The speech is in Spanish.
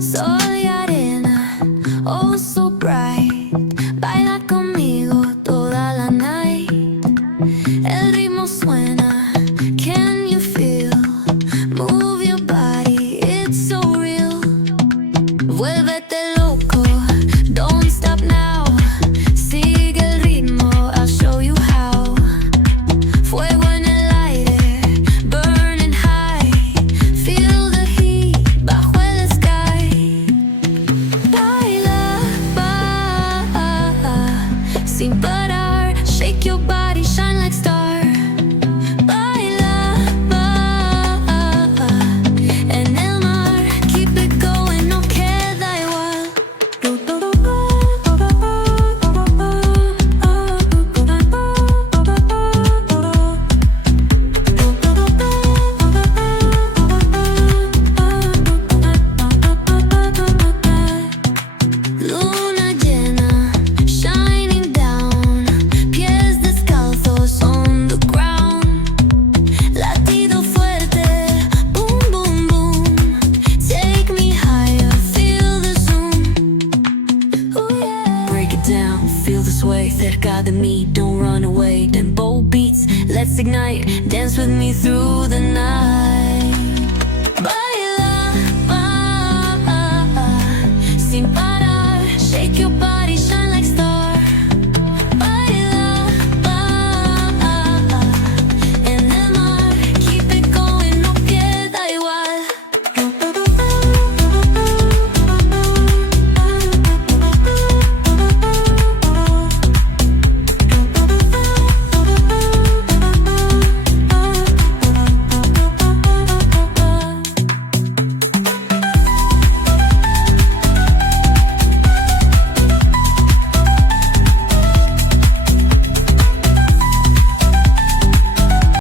Soy arena, oh so bright. Baila conmigo toda la night. El ritmo suena, can you feel? Move your body, it's so real. Vuélvete loco, don't stop now. Sigue el ritmo, I'll show you how. Fuego en el aire, burning high. Feel the heat bajo el sky. Baila, sin parar. Shake your body, shine like star. Baila, en el mar. Keep it going, no queda igual. Luna llena, shining down. Pies descalzos on the ground. Latido fuerte, boom, boom, boom. Take me higher, feel the zoom. Ooh, yeah. Break it down, feel the sway. Cerca de mí, don't run away. Tempo beats, let's ignite. Dance with me through the night.